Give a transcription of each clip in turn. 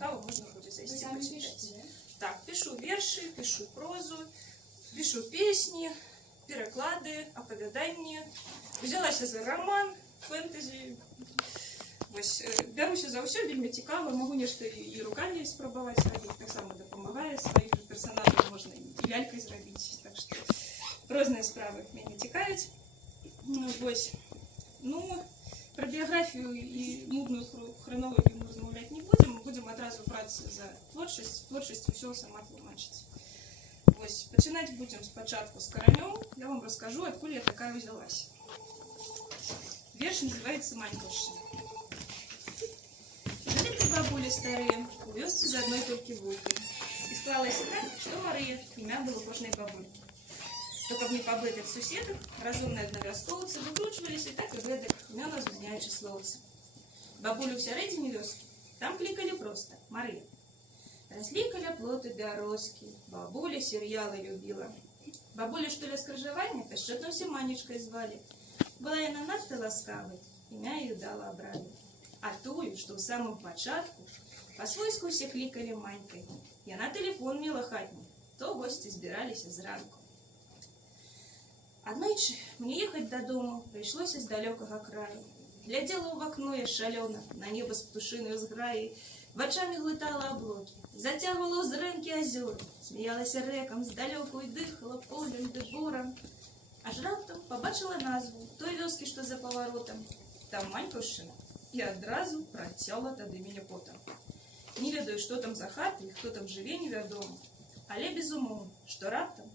цікаво, можна буде зайти почитати. Так, пишу верши, пишу прозу, пишу песни, переклады, оповедания. Взялася за роман, фэнтези. Вось, бяруся за ўсё, вельмі цікава, магу нешта і рукамі спрабаваць рабіць, так само дапамагае, сваіх персонажаў можна і лялькай зрабіць, так што розныя справы мяне цікавяць. Вось, ну, про біяграфію і нудную хронологію мы размаўляць не будзем, мы будзем адразу брацца за творчасць усё сама тлумачыць. Вось, пачынаць будзем спачатку з каранёў, я вам раскажу, адкуль я такая взялась. Верш называется «Манькаўшчына». Жили три бабули старые, у вёсцы за одной только вулкой. И склалася так, что Мария, имя было кожной бабульки. Только в непобытых суседах разумные одновяскоўцы выкручивались и так и гэтак, имена змяняючи словцы. Бабулю всярэдзіне вёскі там кликали просто Мария. Росли каля плоты бярозкі, бабуля сериалы любила. Бабуля, что ли, скрыжавання, пяшчотно все Манечкой звали. Была яна надта ласкавай, імя ее дала абрали. А тую, что в самом початку, по-свойску все кликали Манькой. Яна телефон мела хатний, то гости збирались зранку. Аднойчы мне ехать до дому пришлось из далекого краю. Глядела в окно я шалёна на небо с птушиной зграей, вачами глытала облаки, затягивала узрынки озер, смеялась рэкам здалеку и дыхала полем ды горам. Аж раптом побачила назву той вёскі, что за поворотом. Там Манькаўшчына, и адразу працяла тады мяне потом. Не ведаю, что там за хаты и кто там живе, невядома, але безумоўна, что раптом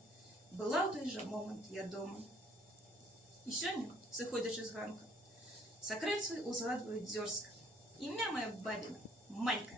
была ў той жа момант я дома. І сёння, сыходзячы з ганка, сакрэт свой узгадваю дзёрзка. Імя моя бабіна, Манька.